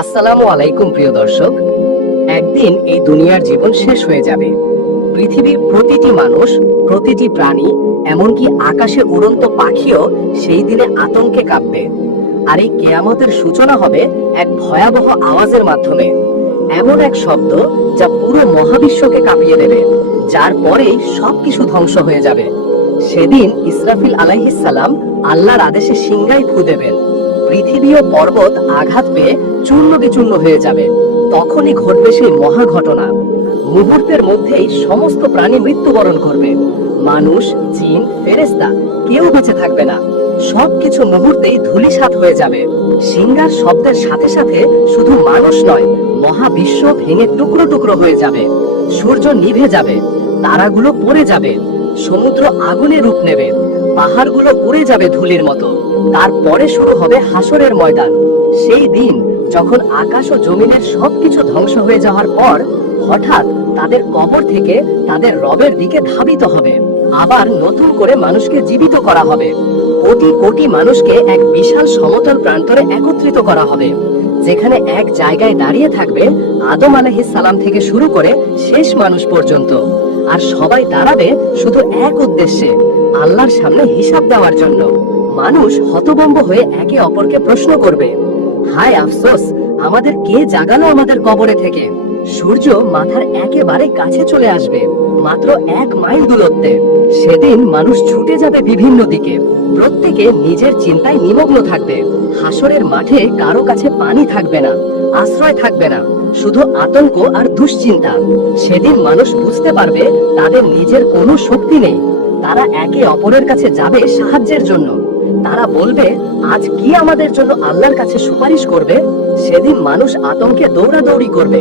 আসসালামু আলাইকুম প্রিয় দর্শক। একদিন এই দুনিয়ার জীবন শেষ হয়ে যাবে। পৃথিবীর প্রতিটি মানুষ, প্রতিটি প্রাণী, এমনকি আকাশে উড়ন্ত পাখিও সেই দিনে আতঙ্কে কাঁপবে। আর এই কেয়ামতের সূচনা হবে এক ভয়াবহ আওয়াজের মাধ্যমে, এমন এক শব্দ যা পুরো মহাবিশ্বকে কাঁপিয়ে দেবে, যার পরেই সবকিছু ধ্বংস হয়ে যাবে। সেদিন ইসরাফিল আলাইহিস সালাম আল্লাহর আদেশে সিংহায় ফু দেবেন। পৃথিবী ও পর্বত আঘাত পেয়ে চূর্ণ বিচূর্ণ হয়ে যাবে। তখনই ঘটবে সেই মহা ঘটনা। মুহূর্তের মধ্যেই সমস্ত প্রাণী মৃত্যুবরণ করবে। মানুষ, জিন, ফেরেশতা কেউ বেঁচে থাকবে না। সবকিছু মুহূর্তেই ধূলিসাৎ হয়ে যাবে। সিংহার শব্দের সাথে সাথে শুধু মানুষ নয়, মহাবিশ্ব ভেঙে টুকরো টুকরো হয়ে যাবে। সূর্য নিভে যাবে, তারাগুলো পড়ে যাবে, সমুদ্র আগুনে রূপ নেবে, পাহাড়গুলো উড়ে যাবে ধুলির মতো। তারপরে শুরু হবে হাসরের ময়দান। সেই দিন যখন আকাশ ও জমিনের সবকিছু ধ্বংস হয়ে যাওয়ার পর হঠাৎ তাদের কবর থেকে তাদের রবের দিকে ধাবিত হবে। আবার নতুন করে মানুষকে জীবিত করা হবে। কোটি কোটি মানুষকে এক বিশাল সমতল প্রান্তরে একত্রিত করা হবে, যেখানে এক জায়গায় দাঁড়িয়ে থাকবে আদম আলাইহিস সালাম থেকে শুরু করে শেষ মানুষ পর্যন্ত। আর সবাই দাঁড়াবে শুধু এক উদ্দেশ্যে, আল্লাহর সামনে হিসাব দেওয়ার জন্য। মানুষ হতভম্ব হয়ে একে অপরকে প্রশ্ন করবে, হায় আফসোস, আমাদের কে জাগালো আমাদের কবরে থেকে? সূর্য মাথার একেবারে কাছে চলে আসবে, মাত্র 1 মাইল দূরত্বে। সেদিন মানুষ ছুটে যাবে বিভিন্ন দিকে, প্রত্যেকে নিজের চিন্তায় নিমগ্ন থাকবে। হাসরের মাঠে কারো কাছে পানি থাকবে না, আশ্রয় থাকবে না, শুধু আতঙ্ক আর দুশ্চিন্তা। সেদিন মানুষ বুঝতে পারবে তাদের নিজের কোনো শক্তি নেই। তারা একে অপরের কাছে যাবে সাহায্যের জন্য। তারা বলবে, আজ কি আমাদের জন্য আল্লাহর কাছে সুপারিশ করবে? সেদিন মানুষ আতঙ্কে দৌড়াদৌড়ি করবে।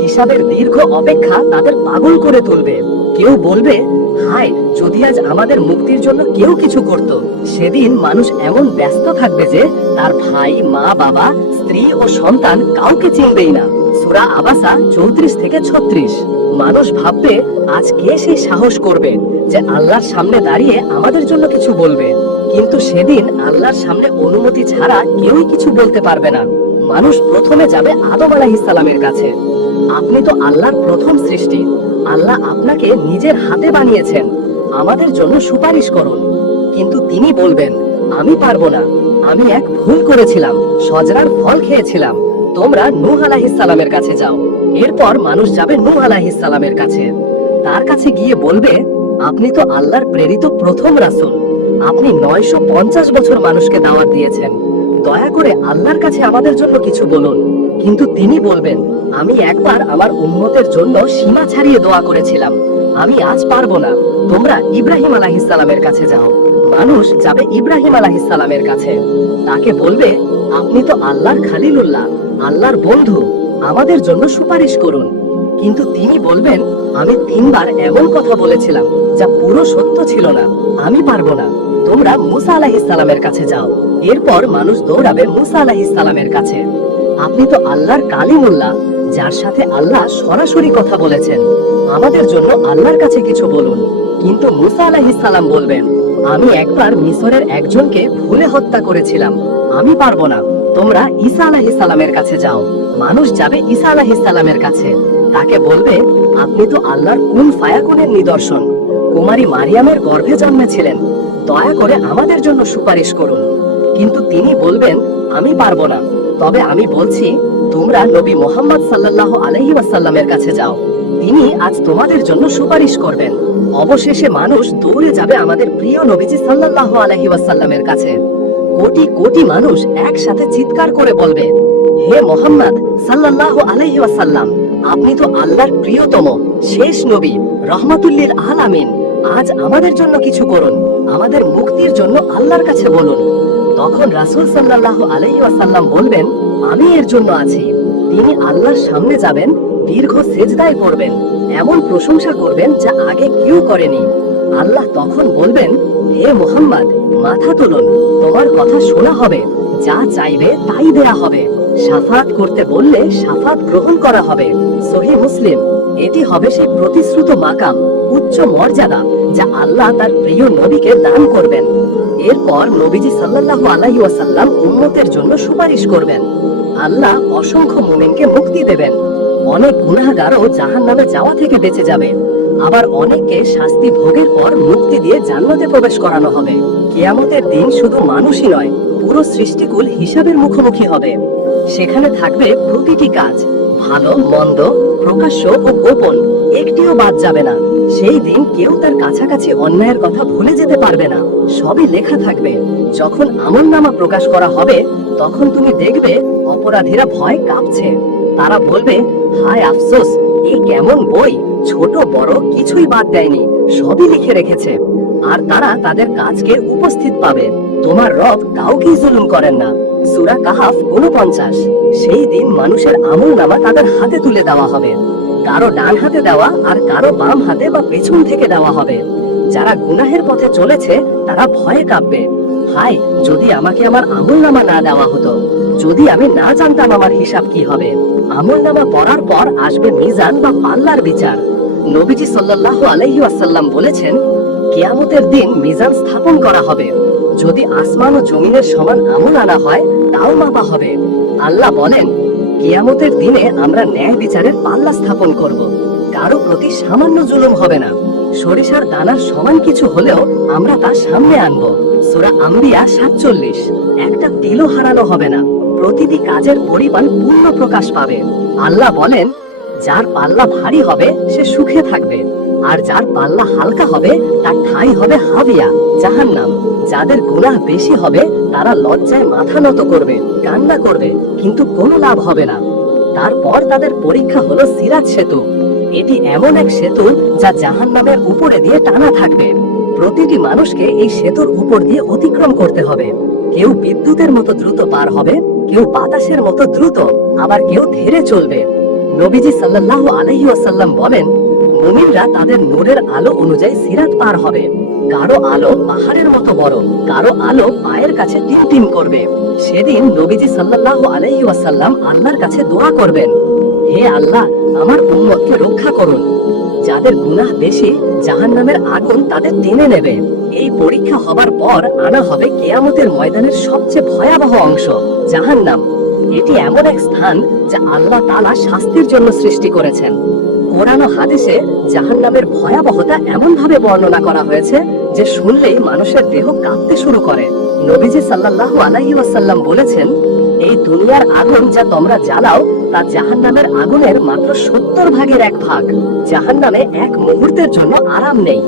হিসাবের দীর্ঘ অপেক্ষা তাদের পাগল করে তুলবে। কেউ বলবে, হায়, যদি আজ আমাদের মুক্তির জন্য কেউ কিছু করত। সেদিন মানুষ এমন ব্যস্ত থাকবে যে তার ভাই, মা, বাবা, স্ত্রী ও সন্তান কাউকে চিনবেই না। সূরা আবাসা 34 থেকে 36। মানুষ ভাববে, আজ কে সেই সাহস করবে যে আল্লাহর সামনে দাঁড়িয়ে আমাদের জন্য কিছু বলবে? কিন্তু সেদিন আল্লাহর সামনে অনুমতি ছাড়া কেউই কিছু বলতে পারবে না। মানুষ প্রথমে যাবে আদম আলাইহিস সালামের কাছে। আপনি তো আল্লাহর প্রথম সৃষ্টি, আল্লাহ আপনাকে নিজের হাতে বানিয়েছেন, আমাদের জন্য সুপারিশ করুন। কিন্তু তিনি বলবেন, আমি পারবো না, আমি এক ভুল করেছিলাম, শজরার ফল খেয়েছিলাম। তোমরা নূহ আলাইহিস সালামের কাছে যাও। এরপর মানুষ যাবে নূহ আলাইহিস সালামের কাছে। তার কাছে গিয়ে বলবে, আপনি তো আল্লাহর প্রেরিত প্রথম রাসূল, আপনি 950 বছর মানুষকে দাওয়াত দিয়েছেন, দয়া করে আল্লাহর কাছে আমাদের জন্য কিছু বলুন। কিন্তু তিনি বলবেন, আমি একবার আমার উম্মতের জন্য সীমা ছাড়িয়ে দোয়া করেছিলাম, আমি আজ পারবো না, তোমরা ইব্রাহিম আলাইহিস সালামের কাছে যাও। মানুষ যাবে ইব্রাহিম আলাইহিস সালামের কাছে। তাকে বলবে, আপনি তো আল্লাহর খলিলুল্লাহ, আল্লাহর বন্ধু, আমাদের জন্য সুপারিশ করুন। কিন্তু তিনি বলবেন, আমি 3 বার এমন কথা বলেছিলাম যা পুরো সত্য ছিল না, আমি পারবো না, তোমরা মুসা আলাইহিস সালামের কাছে যাও। এরপর মানুষ দৌড়াবে মুসা আলাইহিস সালামের কাছে। আপনি তো আল্লাহর কালিমুল্লাহ, যার সাথে আল্লাহ সরাসরি কথা বলেছেন, আমাদের জন্য আল্লাহর কাছে কিছু বলুন। কিন্তু মুসা আলাইহিস সালাম বলবেন, আমি একবার মিশরের একজনকে ভুলে হত্যা করেছিলাম, আমি পারবো না, তোমরা ঈসা আলাইহিস সালামের কাছে যাও। মানুষ যাবে ঈসা আলাইহিস সালামের কাছে। তাকে বলবে, আপনি তো আল্লাহর কুন ফায়াকুনের নিদর্শন, কুমারী মারিয়ামের গর্ভে জন্মেছিলেন, দয়া করে আমাদের জন্য সুপারিশ করুন। কিন্তু তিনি বলবেন, আমি পারবো না, তবে আমি বলছি, তোমরা নবী মুহাম্মদ সাল্লাল্লাহু আলাইহি ওয়াসাল্লামের কাছে যাও, তিনি আজ তোমাদের জন্য সুপারিশ করবেন। অবশেষে মানুষ দৌড়ে যাবে আমাদের প্রিয় নবীজি সাল্লাল্লাহু আলাইহি ওয়াসাল্লামের কাছে। কোটি কোটি মানুষ একসাথে চিৎকার করে বলবে, হে মুহাম্মদ সাল্লাল্লাহু আলাইহি ওয়াসাল্লাম, আপনি তো আল্লাহর প্রিয়তম শেষ নবী, রহমাতুল লিল আলামিন, আজ আমাদের জন্য কিছু করুন, আমাদের মুক্তির জন্য আল্লাহর কাছে বলুন। তখন রাসূল সাল্লাল্লাহু আলাইহি ওয়াসাল্লাম বলবেন, আমি এর জন্য আছি। তিনি আল্লাহর সামনে যাবেন, দীর্ঘ সেজদায় পড়বেন, এমন প্রশংসা করবেন যা আগে কেউ করেনি। আল্লাহ তখন বলবেন, হে মুহাম্মদ, মাথা তুলুন, তোমার কথা শোনা হবে, যা চাইবে তাই দেয়া হবে, শাফাত করতে বললে শাফাত গ্রহণ করা হবে। সহিহ মুসলিম। এটি হবে সেই প্রতিশ্রুত মাকাম, উচ্চ মর্যাদা, যা আল্লাহ তার প্রিয় নবীকে দান করবেন। এরপর নবীজি সাল্লাল্লাহু আলাইহি ওয়াসাল্লাম উম্মতের জন্য সুপারিশ করবেন। আল্লাহ অসংখ্য মুমিনকে মুক্তি দেবেন। অনেক গুনাহগারও জাহান্নামে যাওয়া থেকে বেঁচে যাবে। আবার অনেককে শাস্তি ভোগের পর মুক্তি দিয়ে জান্নাতে প্রবেশ করানো হবে। কিয়ামতের দিন শুধু মানুষই নয়, পুরো সৃষ্টিকুল হিসাবের মুখোমুখি হবে। সেখানে থাকবে প্রতিটি কাজ, ভালো মন্দ, প্রকাশ্য ও গোপন, একটিও বাদ যাবে না। সেই দিন কেউ তার কাছাকাছি অন্যায়ের কথা ভুলে যেতে পারবে না, সবই লেখা থাকবে। যখন আমলনামা প্রকাশ করা হবে, তখন তুমি দেখবে অপরাধীরা ভয় কাঁপছে। তারা বলবে, হায় আফসোস, এই কেমন বই, ছোট বড় কিছুই বাদ দেয়নি, সবই লিখে রেখেছে। আর তারা তাদের কাজকে উপস্থিত পাবে। তোমার রব কাউকেই জুলুম করেন না। সূরা কাহাফ 49। সেই দিন মানুষের আমলনামা তাদের হাতে তুলে দেওয়া হবে। কারো ডান হাতে দেওয়া আর কারো বাম হাতে বা পেছন থেকে দেওয়া হবে। যারা গুনাহের পথে চলেছে তারা ভয়ে কাঁপবে, হায় যদি আমাকে আমার আমলনামা না দেওয়া হতো, যদি আমি না জানতাম আমার হিসাব কি হবে। আমলনামা পড়ার পর আসবে মিজান বা পাল্লার বিচার। নবীজি সাল্লাল্লাহু আলাইহি ওয়াসাল্লাম বলেছেন, কিয়ামতের দিন মিজান স্থাপন করা হবে। যদি আসমান ও জমিনের সমান আমল আনা হয়, তাও মাপা হবে। আল্লাহ বলেন, কিয়ামতের দিনে আমরা ন্যায় বিচারের পাল্লা স্থাপন করব। কারো প্রতি সামান্য জুলুম হবে না। সরিষার দানার সমান কিছু হলেও আমরা তা সামনে আনব। সূরা আম্বিয়া 47। একটা তিলও হারানো হবে না। প্রতিটি কাজের পরিমাণ পূর্ণ প্রকাশ পাবে। আল্লাহ বলেন, যার পাল্লা ভারী হবে সে সুখে থাকবে, আর যার পাল্লা হালকা হবে তার ঠাঁই হবে হাবিয়া, জাহান্নাম। যাদের গুনাহ বেশি হবে তারা লজ্জায় মাথা নত করবে, কান্না করবে, কিন্তু কোনো লাভ হবে না। তারপর তাদের পরীক্ষা হলো সিরাত সেতু। এটি এমন এক সেতু যা জাহান্নামের উপরে দিয়ে টানা থাকবে। প্রতিটি মানুষকে এই সেতুর উপর দিয়ে অতিক্রম করতে হবে। কেউ বিদ্যুতের মতো দ্রুত পার হবে, কেউ বাতাসের মতো দ্রুত, আবার কেউ ধীরে চলবে। নবীজি সাল্লাল্লাহু আলাইহি ওয়াসাল্লাম বলেন, মুমিনরা তাদের নূরের আলো অনুযায়ী সিরাত পার হবে। কারো আলো পাহাড়ের মতো বড়, কারো আলো পায়ের কাছে টিমটিম করবে। সেদিন নবীজি সাল্লাল্লাহু আলাইহি ওয়াসাল্লাম আল্লাহর কাছে দোয়া করবেন, হে আল্লাহ, আমার উম্মতকে রক্ষা করুন। যাদের গুনাহ বেশি, জাহান্নামের আগুন তাদের টেনে নেবে। এই পরীক্ষা হবার পর আনা হবে কিয়ামতের ময়দানের সবচেয়ে ভয়াবহ অংশ, জাহান্নাম। এটি এমন এক স্থান যা আল্লাহ তাআলা শাস্তির জন্য সৃষ্টি করেছেন। কোরআন ও হাদিসে জাহান্নামের ভয়াবহতা এমন ভাবে বর্ণনা করা হয়েছে যে শুনলেই মানুষের দেহ কাঁপতে শুরু করে। নবীজি সাল্লাল্লাহু আলাইহি ওয়াসাল্লাম বলেছেন, এই দুনিয়ার আগুন যা তোমরা জ্বালাও তা জাহান্নামের আগুনের মাত্র 70 ভাগের 1 ভাগ। জাহান্নামে এক মুহূর্তের জন্য আরাম নেই।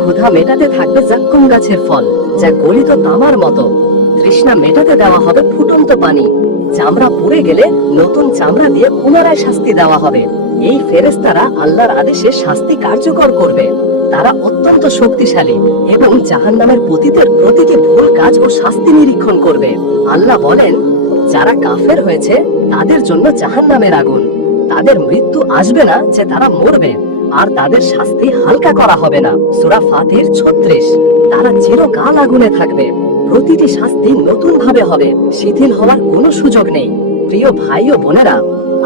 ক্ষুধা মেটাতে থাকবে জাক্কুম গাছের ফল, যা গলিত তামার মতো। তৃষ্ণা মেটাতে দেওয়া হবে ফুটন্ত পানি। চামড়া পুড়ে গেলে নতুন চামড়া দিয়ে পুনরায় শাস্তি দেওয়া হবে। এই ফেরেশতারা আল্লাহর আদেশে শাস্তি কার্যকর করবে। তারা অত্যন্ত শক্তিশালী এবং জাহান্নামের পতিতের প্রতিটি ভুল কাজ ও শাস্তি নিরীক্ষণ করবে। আল্লাহ বলেন, যারা কাফের হয়েছে তাদের জন্য জাহান্নামের আগুন। তাদের মৃত্যু আসবে না যে তারা মরবে, আর তাদের শাস্তি হালকা করা হবে না। সূরা ফাতির 36। তারা চিরকাল আগুনে থাকবে। প্রতিটি শাস্তি নতুন ভাবে হবে, শিথিল হওয়ার কোনো সুযোগ নেই। প্রিয় ভাই ও বোনেরা,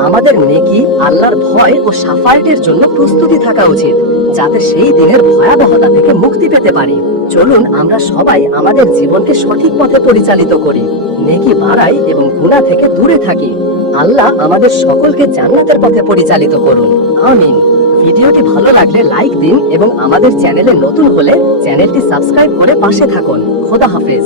আমাদের নেকি, আল্লাহর ভয় ও শাফায়াতের জন্য প্রস্তুতি থাকা উচিত, যাতে সেই দিনের ভয়াবহতা থেকে মুক্তি পেতে পারি। চলুন আমরা সবাই আমাদের জীবনকে সঠিক পথে পরিচালিত করি, নেকি বাড়াই এবং গুনাহ থেকে দূরে থাকি। আল্লাহ আমাদের সকলকে জান্নাতের পথে পরিচালিত করুন, আমিন। ভিডিওটি ভালো লাগলে লাইক দিন এবং আমাদের চ্যানেলে নতুন হলে চ্যানেলটি সাবস্ক্রাইব করে পাশে থাকুন। খোদা হাফেজ।